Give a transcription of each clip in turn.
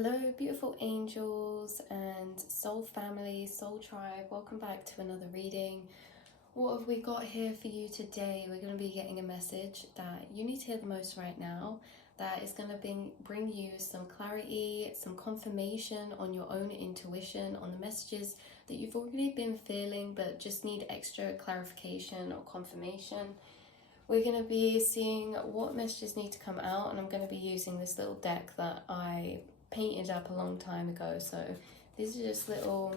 Hello, beautiful angels and soul family, soul tribe. Welcome back to another reading. What have we got here for you today? We're going to be getting a message that you need to hear the most right now, that is going to bring you some clarity, some confirmation on your own intuition, on the messages that you've already been feeling but just need extra clarification or confirmation. We're going to be seeing what messages need to come out, and I'm going to be using this little deck that I painted up a long time ago. So these are just little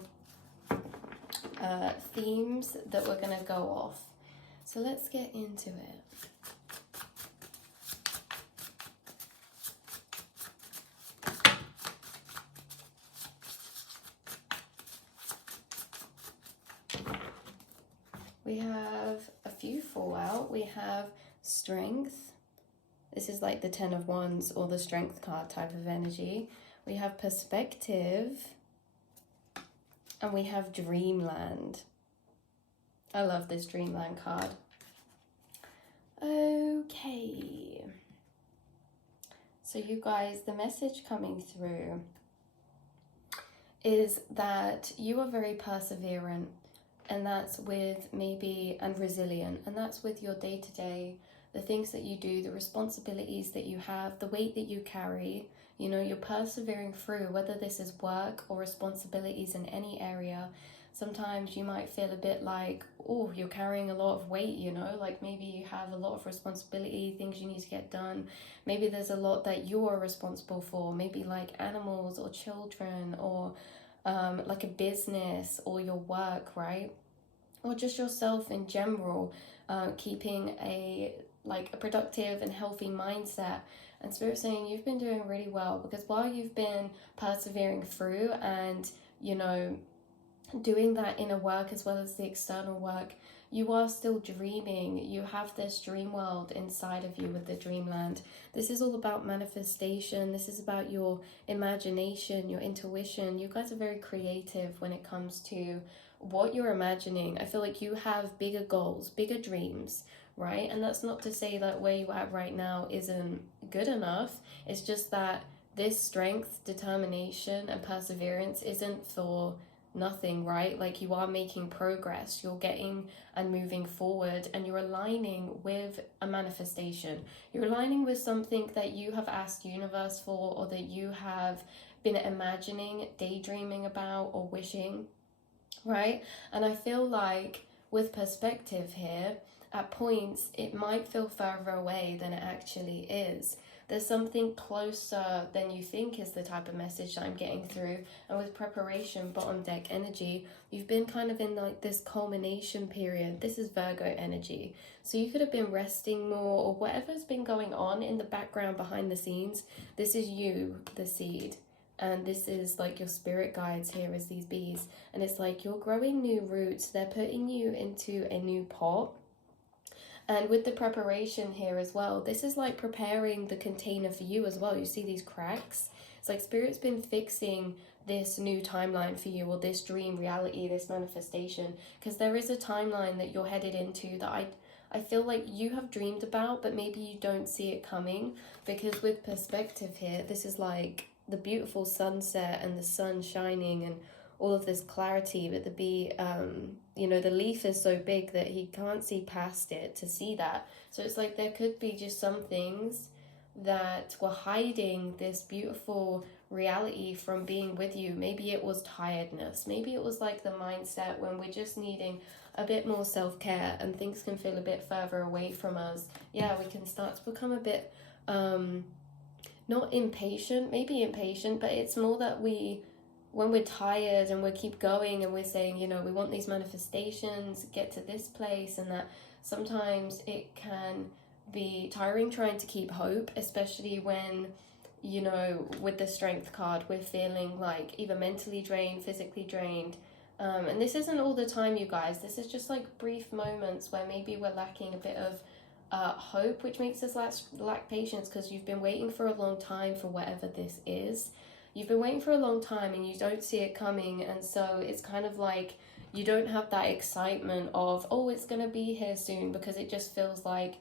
themes that we're going to go off. So let's get into it. We have a few fall out. We have strength. This is like the 10 of Wands or the strength card type of energy. We have perspective. And we have dreamland. I love this dreamland card. Okay. So you guys, the message coming through is that you are very perseverant, and that's with and resilient, and that's with your day-to-day, the things that you do, the responsibilities that you have, the weight that you carry. You know, you're persevering through, whether this is work or responsibilities in any area. Sometimes you might feel a bit like, oh, you're carrying a lot of weight, you know, like maybe you have a lot of responsibility, things you need to get done. Maybe there's a lot that you are responsible for, maybe like animals or children or like a business or your work, right? Or just yourself in general, keeping a productive and healthy mindset. And Spirit saying you've been doing really well, because while you've been persevering through and, you know, doing that inner work as well as the external work, you are still dreaming. You have this dream world inside of you with the dreamland. This is all about manifestation. This is about your imagination, your intuition. You guys are very creative when it comes to what you're imagining. I feel like you have bigger goals, bigger dreams, right? And that's not to say that where you're at right now isn't good enough. It's just that this strength, determination, and perseverance isn't for nothing, right? Like, you are making progress, you're getting and moving forward, and you're aligning with a manifestation. You're aligning with something that you have asked universe for, or that you have been imagining, daydreaming about, or wishing, right? And I feel like with perspective here, at points it might feel further away than it actually is. There's something closer than you think is the type of message that I'm getting through. And with preparation, bottom deck energy, you've been kind of in like this culmination period. This is Virgo energy. So you could have been resting more, or whatever's been going on in the background behind the scenes. This is you, the seed. And this is like your spirit guides here as these bees. And it's like you're growing new roots. They're putting you into a new pot. And with the preparation here as well, this is like preparing the container for you as well. You see these cracks? It's like Spirit's been fixing this new timeline for you, or this dream reality, this manifestation. Because there is a timeline that you're headed into that I feel like you have dreamed about, but maybe you don't see it coming. Because with perspective here, this is like the beautiful sunset and the sun shining and all of this clarity, but the bee, you know, the leaf is so big that he can't see past it to see that. So it's like there could be just some things that were hiding this beautiful reality from being with you. Maybe it was tiredness. Maybe it was like the mindset when we're just needing a bit more self-care and things can feel a bit further away from us. Yeah, we can start to become a bit, not impatient, maybe impatient, but it's more that when we're tired and we keep going and we're saying, you know, we want these manifestations, get to this place, and that sometimes it can be tiring trying to keep hope, especially when, you know, with the strength card, we're feeling like either mentally drained, physically drained. And this isn't all the time, you guys. This is just like brief moments where maybe we're lacking a bit of hope, which makes us lack patience, because you've been waiting for a long time for whatever this is. You've been waiting for a long time and you don't see it coming, and so it's kind of like you don't have that excitement of, oh, it's going to be here soon, because it just feels like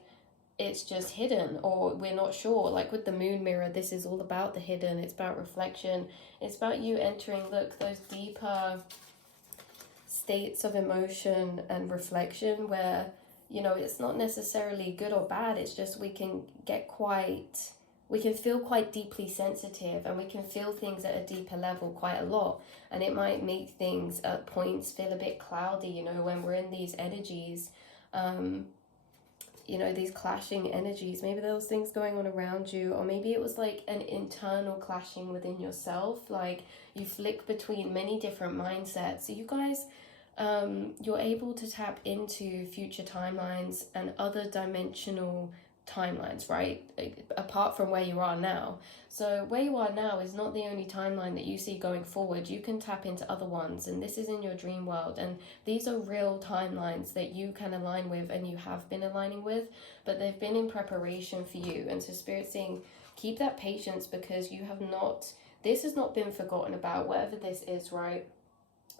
it's just hidden, or we're not sure. Like with the moon mirror, this is all about the hidden. It's about reflection. It's about you entering, look, those deeper states of emotion and reflection where, you know, it's not necessarily good or bad. It's just we can feel quite deeply sensitive, and we can feel things at a deeper level quite a lot. And it might make things at points feel a bit cloudy, you know, when we're in these energies, you know, these clashing energies. Maybe there was things going on around you, or maybe it was like an internal clashing within yourself. Like you flick between many different mindsets. So you guys, you're able to tap into future timelines and other dimensional timelines, right? Apart from where you are now. So where you are now is not the only timeline that you see going forward. You can tap into other ones, and this is in your dream world, and these are real timelines that you can align with and you have been aligning with, but they've been in preparation for you. And so Spirit's saying keep that patience, because this has not been forgotten about, whatever this is, right?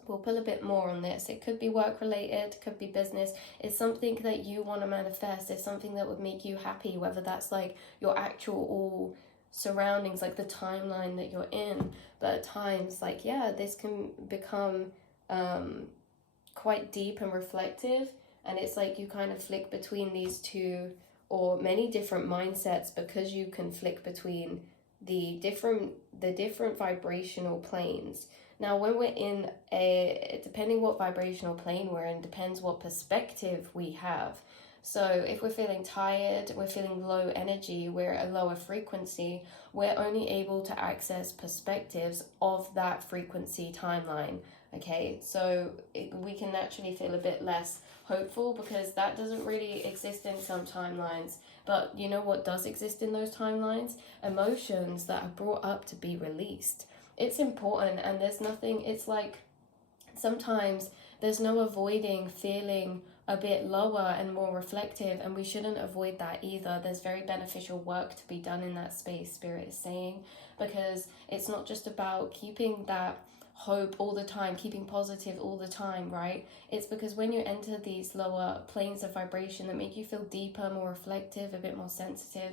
We'll pull a bit more on this. It could be work related, could be business. It's something that you want to manifest. It's something that would make you happy, whether that's like your actual all surroundings, like the timeline that you're in. But at times, like, yeah, this can become quite deep and reflective. And it's like you kind of flick between these two or many different mindsets, because you can flick between the different vibrational planes. Now, when we're in depending what vibrational plane we're in, depends what perspective we have. So if we're feeling tired, we're feeling low energy, we're at a lower frequency, we're only able to access perspectives of that frequency timeline. Okay, so we can naturally feel a bit less hopeful, because that doesn't really exist in some timelines. But you know what does exist in those timelines? Emotions that are brought up to be released. It's important, and there's nothing, it's like sometimes there's no avoiding feeling a bit lower and more reflective, and we shouldn't avoid that either. There's very beneficial work to be done in that space, Spirit is saying, because it's not just about keeping that hope all the time, keeping positive all the time, right? It's because when you enter these lower planes of vibration that make you feel deeper, more reflective, a bit more sensitive,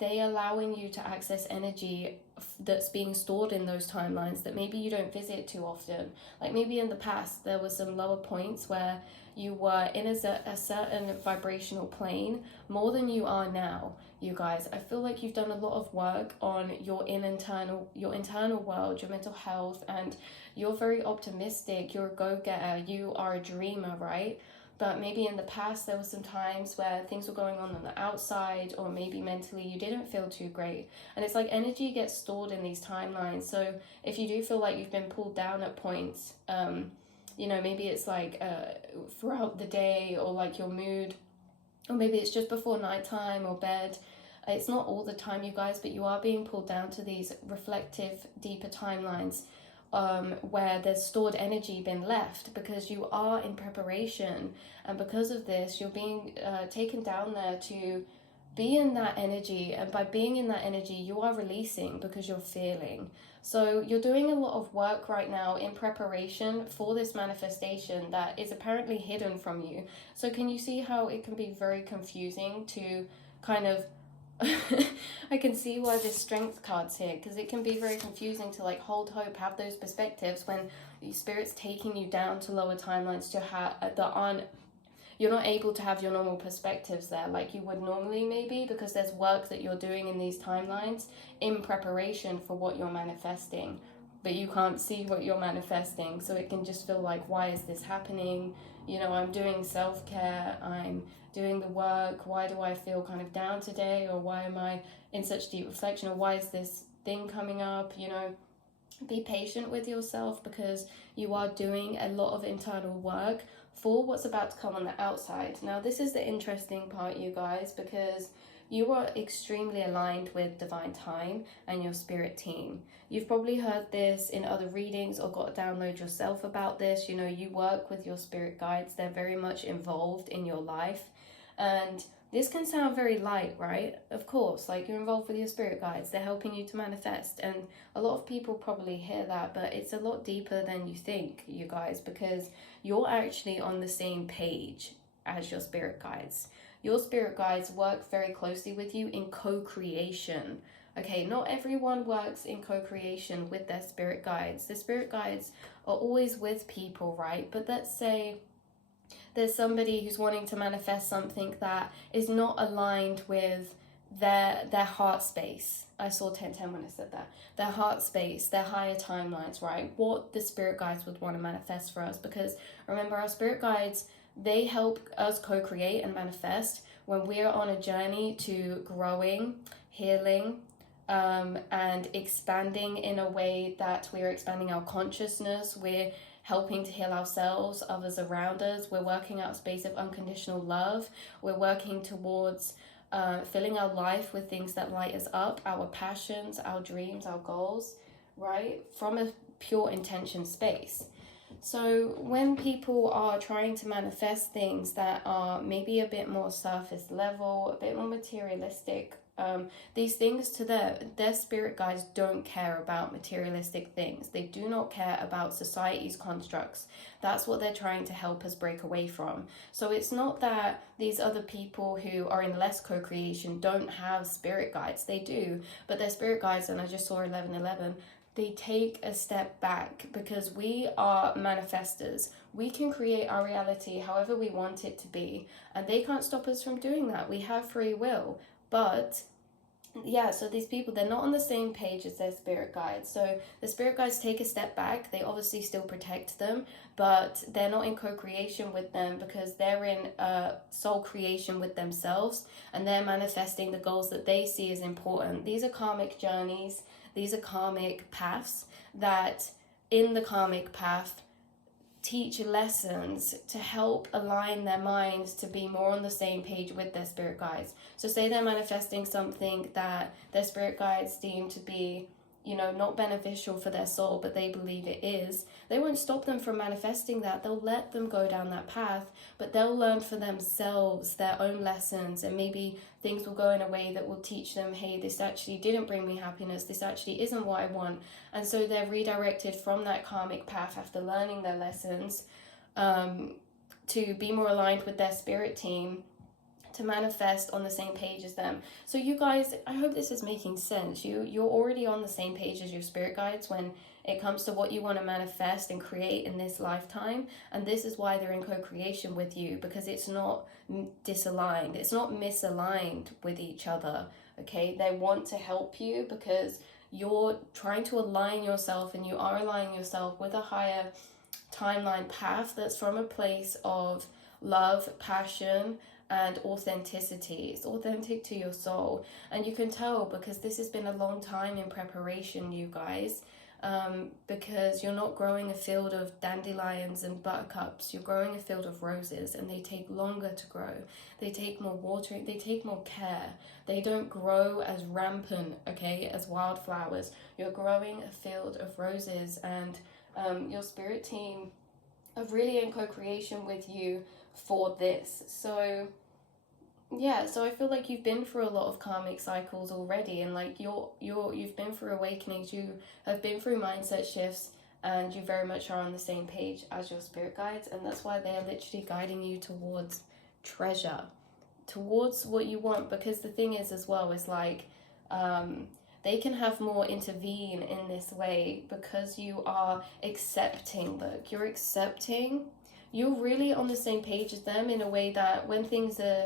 they allowing you to access energy that's being stored in those timelines that maybe you don't visit too often. Like maybe in the past there were some lower points where you were in a certain vibrational plane more than you are now. You guys, I feel like you've done a lot of work on your internal world, your mental health, and you're very optimistic, you're a go-getter, you are a dreamer, right? But maybe in the past there were some times where things were going on the outside, or maybe mentally you didn't feel too great. And it's like energy gets stored in these timelines. So if you do feel like you've been pulled down at points, you know, maybe it's like throughout the day, or like your mood, or maybe it's just before nighttime or bed. It's not all the time, you guys, but you are being pulled down to these reflective, deeper timelines. Where there's stored energy been left, because you are in preparation, and because of this you're being taken down there to be in that energy, and by being in that energy you are releasing because you're feeling. So you're doing a lot of work right now in preparation for this manifestation that is apparently hidden from you. So can you see how it can be very confusing to kind of I can see why there's strength cards here, because it can be very confusing to like hold hope, have those perspectives, when Spirit's taking you down to lower timelines to have that aren't, you're not able to have your normal perspectives there like you would normally, maybe because there's work that you're doing in these timelines in preparation for what you're manifesting, but you can't see what you're manifesting. So it can just feel like, why is this happening? You know, I'm doing self-care, I'm doing the work, why do I feel kind of down today, or why am I in such deep reflection, or why is this thing coming up? You know, be patient with yourself, because you are doing a lot of internal work for what's about to come on the outside. Now this is the interesting part, you guys, because you are extremely aligned with Divine Time and your spirit team. You've probably heard this in other readings or got a download yourself about this. You know, you work with your spirit guides. They're very much involved in your life. And this can sound very light, right? Of course, like you're involved with your spirit guides. They're helping you to manifest. And a lot of people probably hear that, but it's a lot deeper than you think, you guys, because you're actually on the same page as your spirit guides. your spirit guides work very closely with you in co-creation. Okay, not everyone works in co-creation with their spirit guides. The spirit guides are always with people, right? But let's say there's somebody who's wanting to manifest something that is not aligned with their heart space. I saw 1010 when I said that. Their heart space, their higher timelines, right? What the spirit guides would want to manifest for us. Because remember, our spirit guides, they help us co-create and manifest when we are on a journey to growing, healing, and expanding in a way that we're expanding our consciousness. We're helping to heal ourselves, others around us. We're working out a space of unconditional love. We're working towards filling our life with things that light us up, our passions, our dreams, our goals, right? From a pure intention space. So when people are trying to manifest things that are maybe a bit more surface level, a bit more materialistic, these things to their spirit guides don't care about materialistic things. They do not care about society's constructs. That's what they're trying to help us break away from. So it's not that these other people who are in less co-creation don't have spirit guides. They do, but their spirit guides, and I just saw 1111, they take a step back because we are manifestors. We can create our reality however we want it to be, and they can't stop us from doing that. We have free will. But yeah, so these people, they're not on the same page as their spirit guides. So the spirit guides take a step back. They obviously still protect them, but they're not in co-creation with them because they're in soul creation with themselves, and they're manifesting the goals that they see as important. These are karmic journeys. These are karmic paths that in the karmic path teach lessons to help align their minds to be more on the same page with their spirit guides. So say they're manifesting something that their spirit guides deem to be, not beneficial for their soul, but they believe it is. They won't stop them from manifesting that. They'll let them go down that path, but they'll learn for themselves their own lessons, and maybe things will go in a way that will teach them, hey, this actually didn't bring me happiness. This actually isn't what I want. And so they're redirected from that karmic path after learning their lessons to be more aligned with their spirit team, to manifest on the same page as them. So you guys, I hope this is making sense. You're already on the same page as your spirit guides when it comes to what you want to manifest and create in this lifetime. And this is why they're in co-creation with you, because it's not disaligned. It's not misaligned with each other, okay? They want to help you because you're trying to align yourself, and you are aligning yourself with a higher timeline path that's from a place of love, passion, and authenticity. It's authentic to your soul, and you can tell because this has been a long time in preparation, you guys, because you're not growing a field of dandelions and buttercups. You're growing a field of roses, and they take longer to grow. They take more watering, they take more care. They don't grow as rampant, okay, as wildflowers. You're growing a field of roses, and your spirit team are really in co-creation with you for this. So yeah, so I feel like you've been through a lot of karmic cycles already, and like you've been through awakenings, you have been through mindset shifts, and you very much are on the same page as your spirit guides, and that's why they're literally guiding you towards treasure, towards what you want. Because the thing is as well is like they can have more intervene in this way because you are accepting. Look, you're really on the same page as them in a way that when things are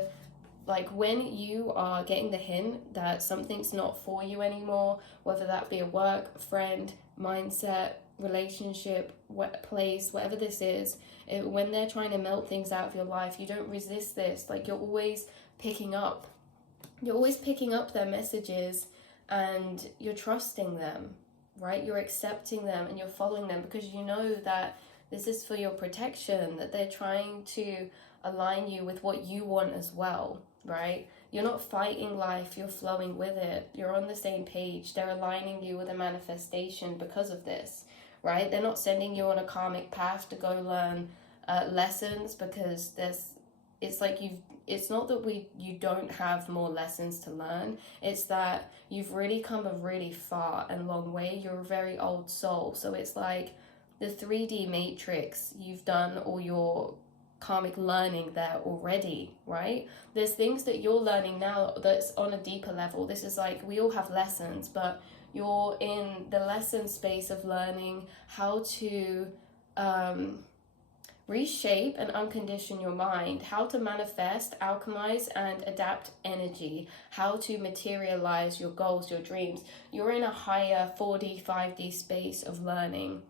like, when you are getting the hint that something's not for you anymore, whether that be a work, friend, mindset, relationship, place, whatever this is, when they're trying to melt things out of your life, you don't resist this. Like, you're always picking up their messages, and you're trusting them, right? You're accepting them and you're following them because you know that this is for your protection, that they're trying to align you with what you want as well, right? You're not fighting life, you're flowing with it. You're on the same page. They're aligning you with a manifestation because of this, right? They're not sending you on a karmic path to go learn lessons because it's not that you don't have more lessons to learn. It's that you've really come a really far and long way. You're a very old soul. So it's like the 3D matrix. You've done all your karmic learning there already, right? There's things that you're learning now that's on a deeper level. This is like, we all have lessons, but you're in the lesson space of learning how to reshape and uncondition your mind, how to manifest, alchemize, and adapt energy, how to materialize your goals, your dreams. You're in a higher 4D, 5D space of learning.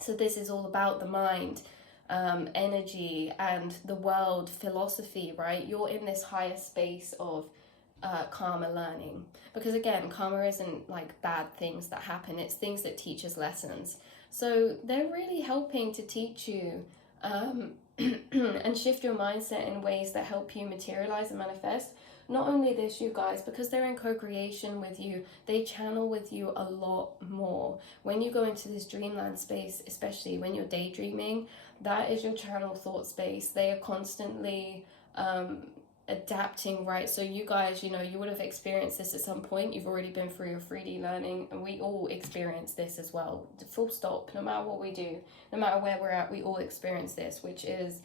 So this is all about the mind, energy, and the world, philosophy, right? You're in this higher space of karma learning. Because again, karma isn't like bad things that happen, it's things that teach us lessons. So they're really helping to teach you and shift your mindset in ways that help you materialize and manifest. Not only this, you guys, because they're in co-creation with you, they channel with you a lot more. When you go into this dreamland space, especially when you're daydreaming, that is your channel thought space. They are constantly adapting, right? So you guys, you know, you would have experienced this at some point. You've already been through your 3D learning, and we all experience this as well. Full stop. No matter what we do, no matter where we're at, we all experience this, which is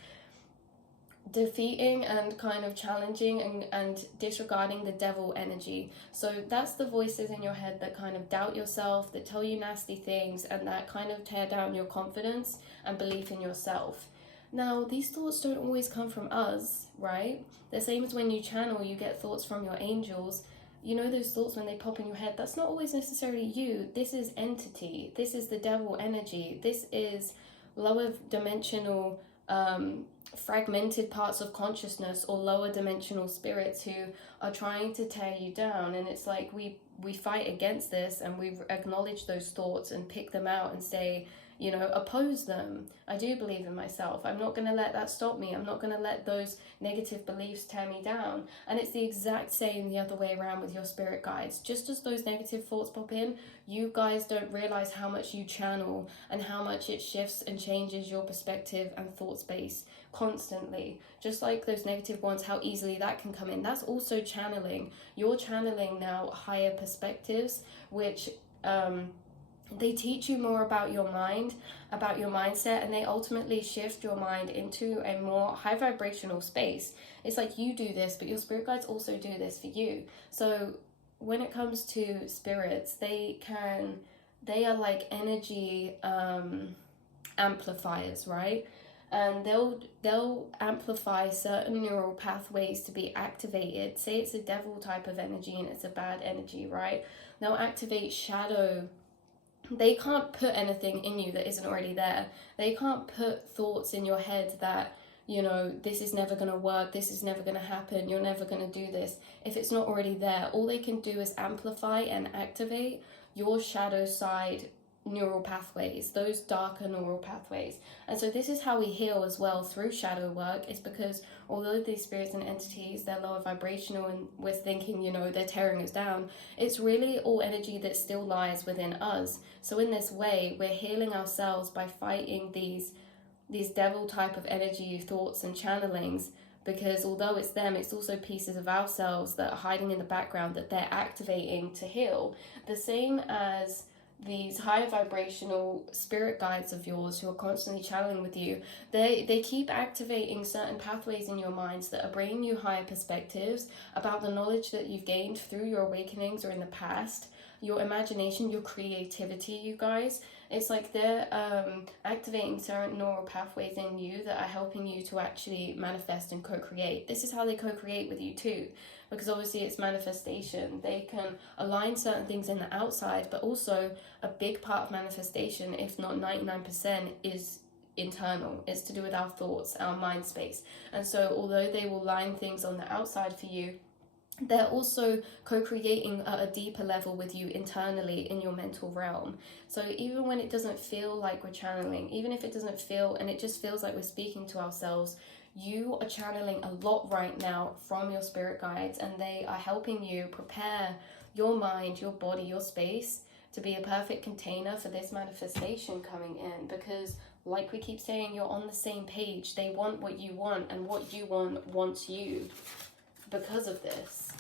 defeating and kind of challenging and disregarding the devil energy. So that's the voices in your head that kind of doubt yourself, that tell you nasty things, and that kind of tear down your confidence and belief in yourself. Now, these thoughts don't always come from us, right? The same as when you channel, you get thoughts from your angels. You know those thoughts when they pop in your head, that's not always necessarily you. This is entity. This is the devil energy. This is lower dimensional fragmented parts of consciousness or lower dimensional spirits who are trying to tear you down. And it's like we fight against this, and we acknowledge those thoughts and pick them out and say, you know, oppose them. I do believe in myself. I'm not going to let that stop me. I'm not going to let those negative beliefs tear me down. And it's the exact same the other way around with your spirit guides. Just as those negative thoughts pop in, you guys don't realize how much you channel and how much it shifts and changes your perspective and thought space constantly. Just like those negative ones, how easily that can come in. That's also channeling. You're channeling now higher perspectives, which they teach you more about your mind, about your mindset, and they ultimately shift your mind into a more high vibrational space. It's like you do this, but your spirit guides also do this for you. So when it comes to spirits, they are like energy amplifiers, right? And they'll amplify certain neural pathways to be activated. Say it's a devil type of energy and it's a bad energy, right? They'll activate shadow. They can't put anything in you that isn't already there. They can't put thoughts in your head that, you know, this is never going to work, this is never going to happen, you're never going to do this. If it's not already there, all they can do is amplify and activate your shadow side neural pathways, those darker neural pathways. And so this is how we heal as well through shadow work, is because although these spirits and entities, they're lower vibrational and we're thinking, you know, they're tearing us down, it's really all energy that still lies within us. So in this way, we're healing ourselves by fighting these devil type of energy thoughts and channelings, because although it's them, it's also pieces of ourselves that are hiding in the background that they're activating to heal. The same as these high vibrational spirit guides of yours who are constantly channeling with you, they keep activating certain pathways in your minds that are bringing you higher perspectives about the knowledge that you've gained through your awakenings or in the past, your imagination, your creativity, you guys. It's like they're activating certain neural pathways in you that are helping you to actually manifest and co-create. This is how they co-create with you too, because obviously it's manifestation. They can align certain things in the outside, but also a big part of manifestation, if not 99%, is internal. It's to do with our thoughts, our mind space. And so although they will line things on the outside for you, they're also co-creating at a deeper level with you internally in your mental realm. So even when it doesn't feel like we're channeling, even if it doesn't feel, and it just feels like we're speaking to ourselves, you are channeling a lot right now from your spirit guides, and they are helping you prepare your mind, your body, your space to be a perfect container for this manifestation coming in. Because like we keep saying, you're on the same page. They want what you want, and what you want wants you because of this.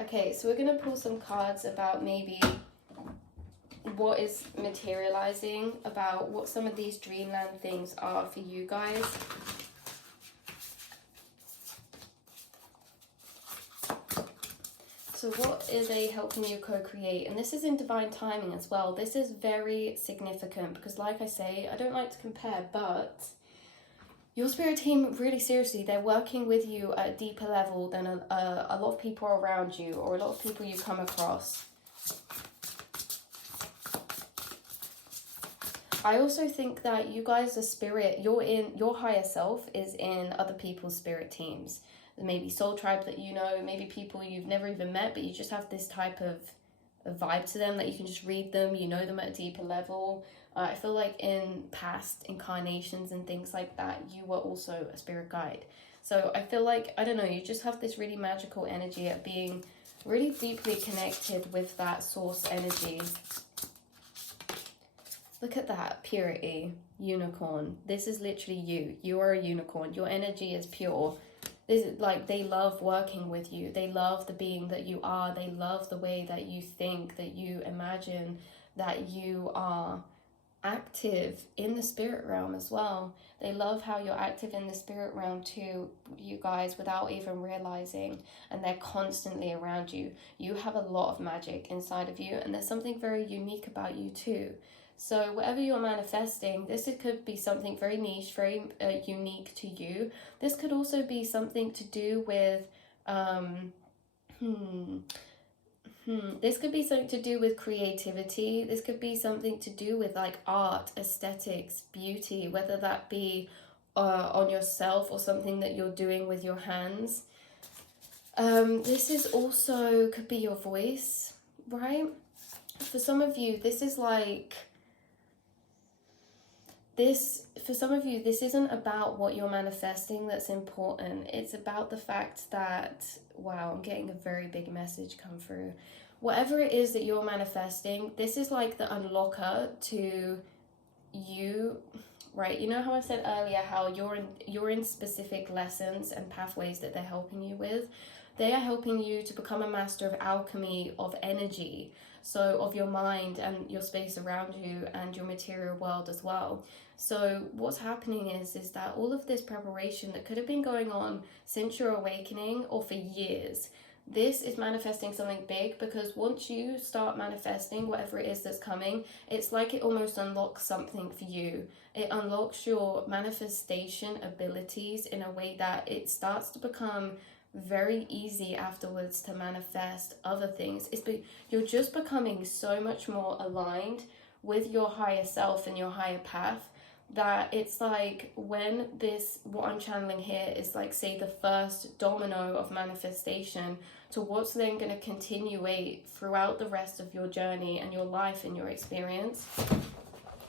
Okay, so we're going to pull some cards about maybe what is materializing, about what some of these dreamland things are for you guys. So what are they helping you co-create? And this is in divine timing as well. This is very significant because, like I say, I don't like to compare, but your spirit team, really seriously, they're working with you at a deeper level than a lot of people around you, or a lot of people you come across. I also think that you guys are spirit, your higher self is in other people's spirit teams. Maybe soul tribe that you know, maybe people you've never even met, but you just have this type of vibe to them that you can just read them, you know them at a deeper level. I feel like in past incarnations and things like that, you were also a spirit guide. So I feel like, I don't know, you just have this really magical energy at being really deeply connected with that source energy. Look at that, purity, unicorn. This is literally you. You are a unicorn. Your energy is pure. This is like, they love working with you. They love the being that you are. They love the way that you think, that you imagine, that you are active in the spirit realm as well. They love how you're active in the spirit realm too, you guys, without even realizing. And they're constantly around you. You have a lot of magic inside of you, and there's something very unique about you too. So whatever you're manifesting, this could be something very niche, very unique to you. This could also be something to do with, this could be something to do with creativity. This could be something to do with like art, aesthetics, beauty, whether that be on yourself or something that you're doing with your hands. This is also, could be your voice, right? For some of you, this is like, for some of you, this isn't about what you're manifesting that's important. It's about the fact that, wow, I'm getting a very big message come through. Whatever it is that you're manifesting, this is like the unlocker to you, right? You know how I said earlier how you're in specific lessons and pathways that they're helping you with? They are helping you to become a master of alchemy of energy, so of your mind and your space around you and your material world as well. So what's happening is that all of this preparation that could have been going on since your awakening or for years, this is manifesting something big, because once you start manifesting whatever it is that's coming, it's like it almost unlocks something for you. It unlocks your manifestation abilities in a way that it starts to become very easy afterwards to manifest other things. You're just becoming so much more aligned with your higher self and your higher path, that it's like when what I'm channeling here is like, say, the first domino of manifestation to what's then going to continuate throughout the rest of your journey and your life and your experience.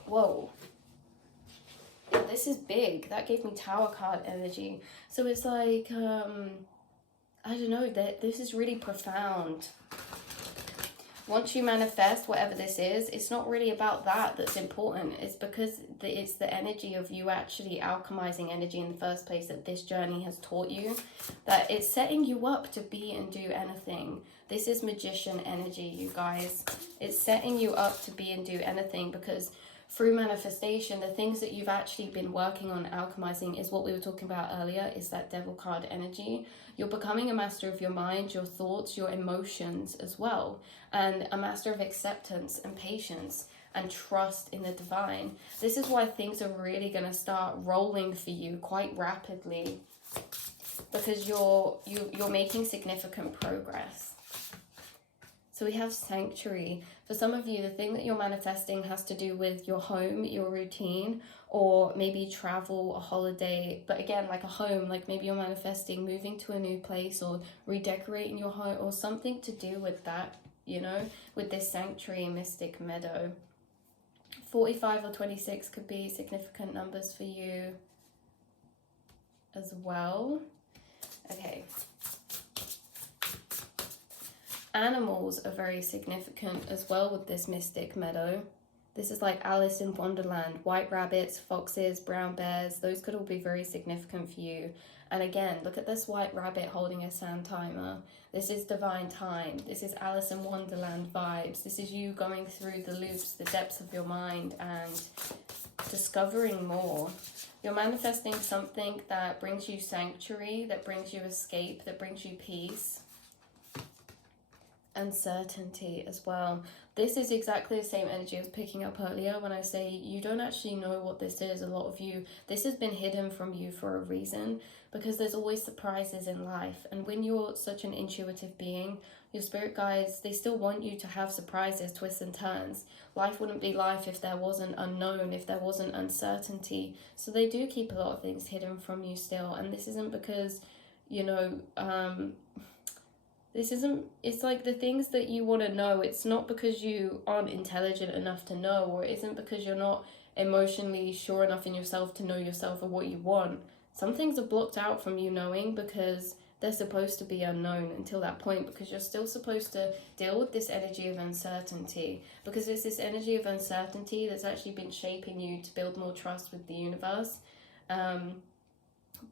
Whoa. Yeah, this is big. That gave me Tower card energy. So it's like, I don't know, that this is really profound. Once you manifest whatever this is, it's not really about that's important. It's because it's the energy of you actually alchemizing energy in the first place that this journey has taught you, that it's setting you up to be and do anything. This is magician energy, you guys. It's setting you up to be and do anything, because through manifestation, the things that you've actually been working on alchemizing is what we were talking about earlier, is that devil card energy. You're becoming a master of your mind, your thoughts, your emotions as well, and a master of acceptance and patience and trust in the divine. This is why things are really going to start rolling for you quite rapidly, because you're making significant progress. So we have sanctuary. For some of you, the thing that you're manifesting has to do with your home, your routine, or maybe travel, a holiday. But again, like a home, like maybe you're manifesting moving to a new place or redecorating your home, or something to do with that, you know, with this sanctuary mystic meadow. 45 or 26 could be significant numbers for you as well. Okay. Animals are very significant as well with this mystic meadow. This is like Alice in Wonderland. White rabbits, foxes, brown bears, those could all be very significant for you. And again, look at this white rabbit holding a sand timer. This is divine time. This is Alice in Wonderland vibes. This is you going through the loops, the depths of your mind, and discovering more. You're manifesting something that brings you sanctuary, that brings you escape, that brings you peace and certainty as well. This is exactly the same energy I was picking up earlier when I say you don't actually know what this is. A lot of you, this has been hidden from you for a reason, because there's always surprises in life. And when you're such an intuitive being, your spirit guides, they still want you to have surprises, twists and turns. Life wouldn't be life if there wasn't unknown, if there wasn't uncertainty. So they do keep a lot of things hidden from you still. And this isn't because, you know, this isn't, it's like the things that you want to know, it's not because you aren't intelligent enough to know, or it isn't because you're not emotionally sure enough in yourself to know yourself or what you want. Some things are blocked out from you knowing because they're supposed to be unknown until that point, because you're still supposed to deal with this energy of uncertainty, because it's this energy of uncertainty that's actually been shaping you to build more trust with the universe.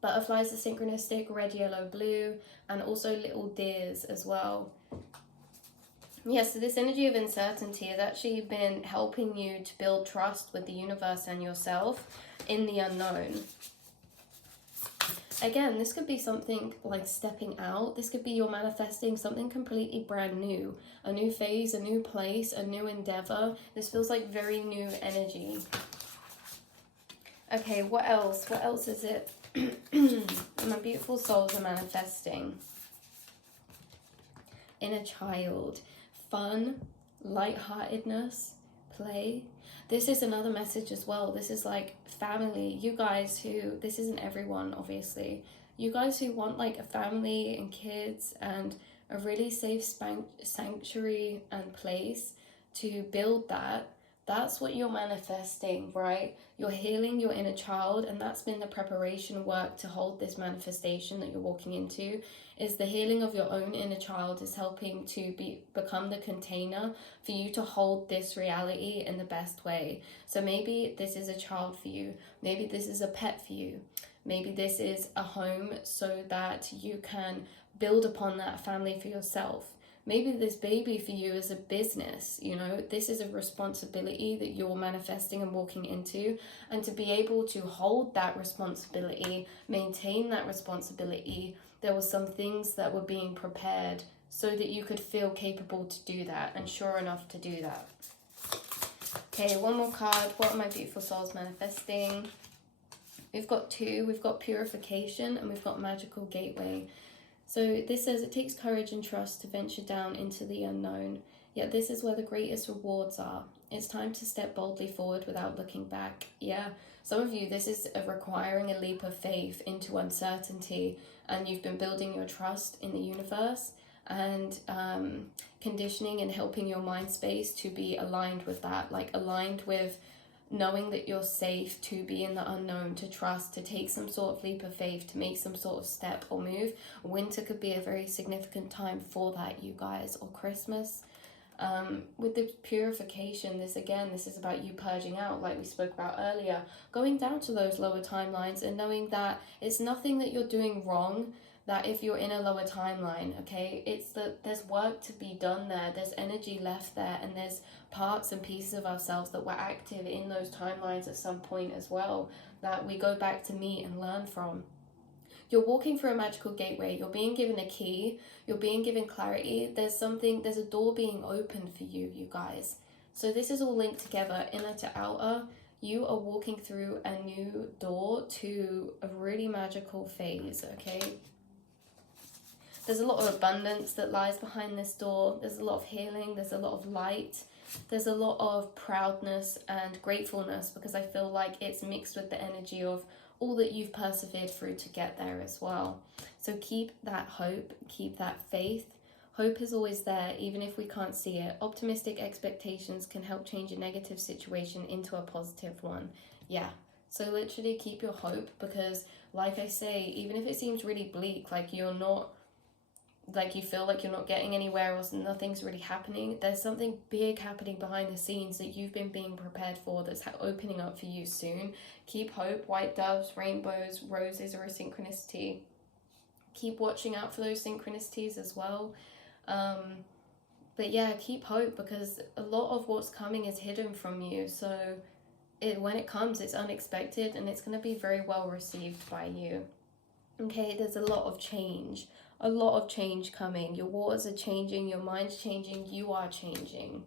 Butterflies are synchronistic, red, yellow, blue, and also little deers as well. Yeah, so this energy of uncertainty has actually been helping you to build trust with the universe and yourself in the unknown. Again, this could be something like stepping out. This could be you're manifesting something completely brand new. A new phase, a new place, a new endeavor. This feels like very new energy. Okay, what else? What else is it? My beautiful souls are manifesting. Inner child. Fun, lightheartedness, play. This is another message as well. This is like family. You guys who, this isn't everyone obviously, you guys who want like a family and kids and a really safe sanctuary and place to build that, that's what you're manifesting, right? You're healing your inner child, and that's been the preparation work to hold this manifestation that you're walking into. Is the healing of your own inner child is helping to become the container for you to hold this reality in the best way. So maybe this is a child for you. Maybe this is a pet for you. Maybe this is a home so that you can build upon that family for yourself. Maybe this baby for you is a business, you know, this is a responsibility that you're manifesting and walking into. And to be able to hold that responsibility, maintain that responsibility, there were some things that were being prepared so that you could feel capable to do that and sure enough to do that. Okay, one more card. What are my beautiful souls manifesting? We've got two. We've got purification and we've got magical gateway. So this says it takes courage and trust to venture down into the unknown, yet this is where the greatest rewards are. It's time to step boldly forward without looking back. Yeah, some of you, this is requiring a leap of faith into uncertainty, and you've been building your trust in the universe and conditioning and helping your mind space to be aligned with that, like aligned with knowing that you're safe to be in the unknown, to trust, to take some sort of leap of faith, to make some sort of step or move. Winter could be a very significant time for that, you guys, or Christmas. With the purification, this is about you purging out, like we spoke about earlier, going down to those lower timelines and knowing that it's nothing that you're doing wrong, that if you're in a lower timeline, okay, it's that there's work to be done there, there's energy left there, and there's parts and pieces of ourselves that were active in those timelines at some point as well, that we go back to meet and learn from. You're walking through a magical gateway, you're being given a key, you're being given clarity, there's a door being opened for you, you guys. So this is all linked together, inner to outer. You are walking through a new door to a really magical phase, okay? There's a lot of abundance that lies behind this door. There's a lot of healing. There's a lot of light. There's a lot of proudness and gratefulness, because I feel like it's mixed with the energy of all that you've persevered through to get there as well. So keep that hope, keep that faith. Hope is always there, even if we can't see it. Optimistic expectations can help change a negative situation into a positive one. Yeah, so literally keep your hope, because like I say, even if it seems really bleak, like you're not like you feel like you're not getting anywhere or nothing's really happening, there's something big happening behind the scenes that you've been being prepared for, that's opening up for you soon. Keep hope. White doves, rainbows, roses are a synchronicity. Keep watching out for those synchronicities as well. But yeah, keep hope, because a lot of what's coming is hidden from you. So when it comes, it's unexpected and it's going to be very well received by you. Okay, there's a lot of change coming. Your waters are changing, your mind's changing, you are changing.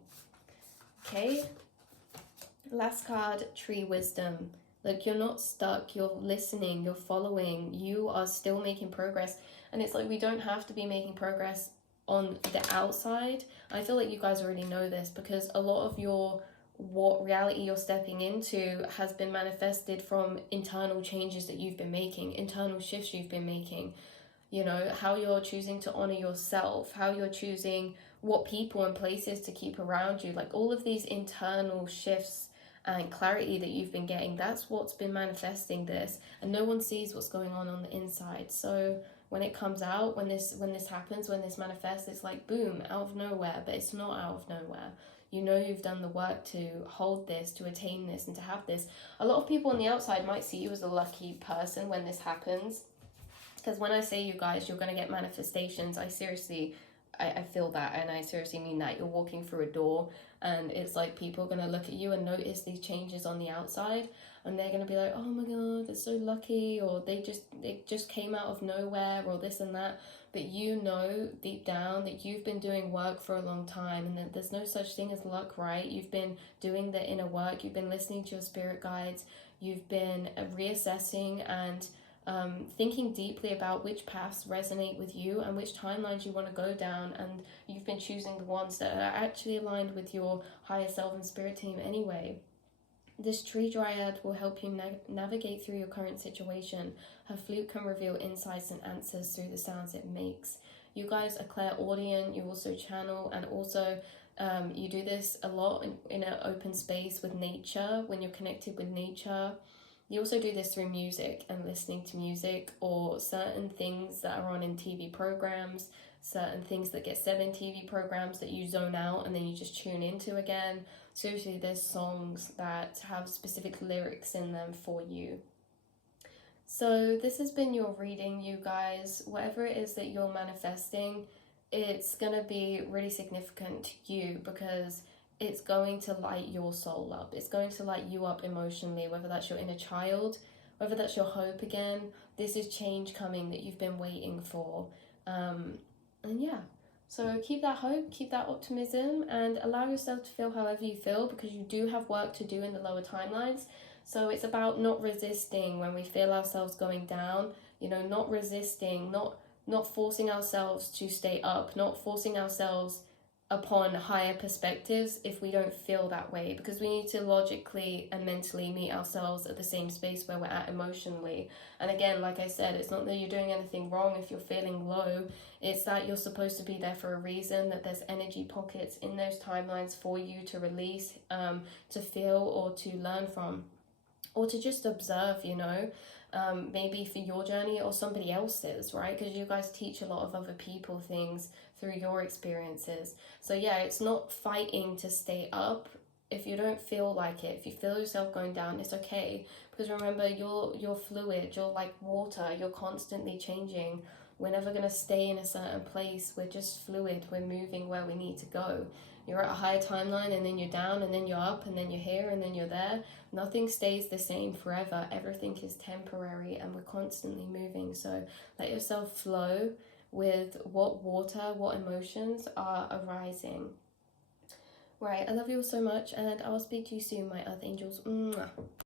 Okay, last card, tree wisdom. Like, you're not stuck, you're listening, you're following, you are still making progress. And it's like, we don't have to be making progress on the outside. I feel like you guys already know this, because a lot of what reality you're stepping into has been manifested from internal changes that you've been making, internal shifts you've been making. You know, how you're choosing to honor yourself, how you're choosing what people and places to keep around you. Like, all of these internal shifts and clarity that you've been getting, that's what's been manifesting this. And no one sees what's going on the inside. So when it comes out, when this happens, when this manifests, it's like boom, out of nowhere. But it's not out of nowhere. You know, you've done the work to hold this, to attain this, and to have this. A lot of people on the outside might see you as a lucky person when this happens. Because when I say, you guys, you're going to get manifestations, I feel that, and I seriously mean that. You're walking through a door and it's like people are going to look at you and notice these changes on the outside, and they're going to be like, oh my god, they're so lucky, or they just came out of nowhere, or this and that. But you know deep down that you've been doing work for a long time, and that there's no such thing as luck, right? You've been doing the inner work, you've been listening to your spirit guides, you've been reassessing and thinking deeply about which paths resonate with you and which timelines you want to go down, and you've been choosing the ones that are actually aligned with your higher self and spirit team anyway. This tree dryad will help you navigate through your current situation. Her flute can reveal insights and answers through the sounds it makes. You guys are clairaudient, you also channel, and also you do this a lot in an open space with nature, when you're connected with nature. You also do this through music and listening to music, or certain things that are on in TV programs, certain things that get said in TV programs that you zone out and then you just tune into again. Seriously, there's songs that have specific lyrics in them for you. So this has been your reading, you guys. Whatever it is that you're manifesting, it's going to be really significant to you, because it's going to light your soul up. It's going to light you up emotionally, whether that's your inner child, whether that's your hope again. This is change coming that you've been waiting for. And yeah, so keep that hope, keep that optimism, and allow yourself to feel however you feel, because you do have work to do in the lower timelines. So it's about not resisting when we feel ourselves going down, you know, not resisting, not forcing ourselves to stay up, not forcing ourselves upon higher perspectives if we don't feel that way, because we need to logically and mentally meet ourselves at the same space where we're at emotionally. And again, like I said, it's not that you're doing anything wrong if you're feeling low, it's that you're supposed to be there for a reason, that there's energy pockets in those timelines for you to release, to feel, or to learn from, or to just observe, you know. Maybe for your journey or somebody else's, right? Because you guys teach a lot of other people things through your experiences. So yeah, it's not fighting to stay up. If you don't feel like it, if you feel yourself going down, it's okay. Because remember, you're fluid, you're like water, you're constantly changing. We're never going to stay in a certain place. We're just fluid, we're moving where we need to go. You're at a higher timeline, and then you're down, and then you're up, and then you're here, and then you're there. Nothing stays the same forever. Everything is temporary, and we're constantly moving. So let yourself flow with what emotions are arising. Right, I love you all so much, and I will speak to you soon, my earth angels. Mwah.